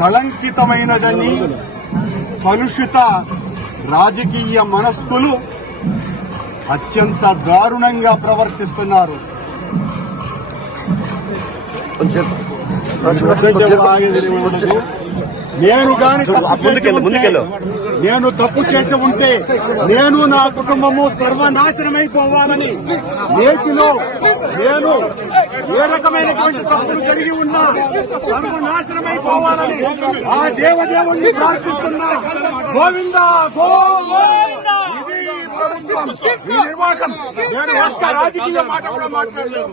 కళంకితమైనదని కలుషిత రాజకీయ మనస్కులు అత్యంత దారుణంగా ప్రవర్తిస్తున్నారు. నేను గాని నేను తప్పు చేసి ఉంటే నేను నా కుటుంబము సర్వనాశనమైపోవాలని నేటిలో నేను ఏ రకమైనటువంటి తప్పులు కలిగి ఉన్నా సర్వనాశనమైపోవాలని ఆ దేవదేవుణ్ణి ప్రార్థిస్తున్నా గోవింద గోవింద! ఇది ప్రభుత్వం ఈ నిర్వాహకం. నేను ఒక్క రాజకీయ మాట కూడా మాట్లాడలేదు.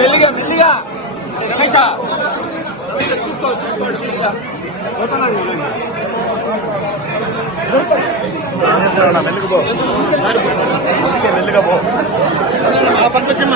మెల్లిగా మెల్లిగా. రమేష. చూసుకో చూసుకో మెల్లిగా మెల్లిగా పో పో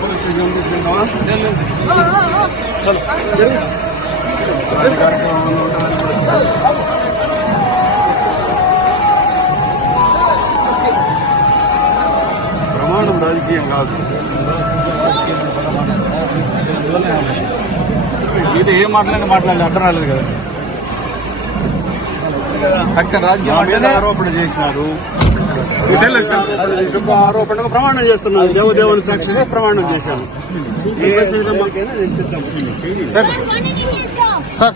పోలీస్ స్టేషన్ తీసుకెళ్తావా చలో ప్రమాణం రాజకీయం కాదు ఇది ఏం మాట్లాడి మాట్లాడలేదు అర్థం రాలేదు కదా. అక్కడ రాజ్యం మీద ఆరోపణ చేసినారు. శుభ ఆరోపణకు ప్రమాణం చేస్తున్నాను దేవదేవుని సాక్షిగా ప్రమాణం చేశాను సార్ సార్.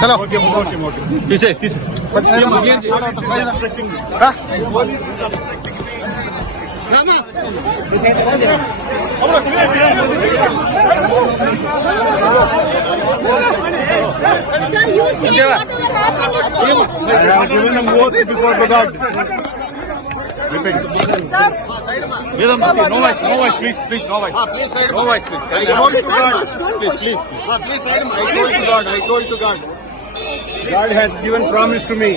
చలో తీసే తీసే Sir, you say whatever happened is true. I have given them oath before the God. Repeat. Madam, no voice, no voice, please, please, no voice. Please, sir. No voice, please. I told to God. Please, please. Please, sir. I told to God. I told to God. God has given promise to me.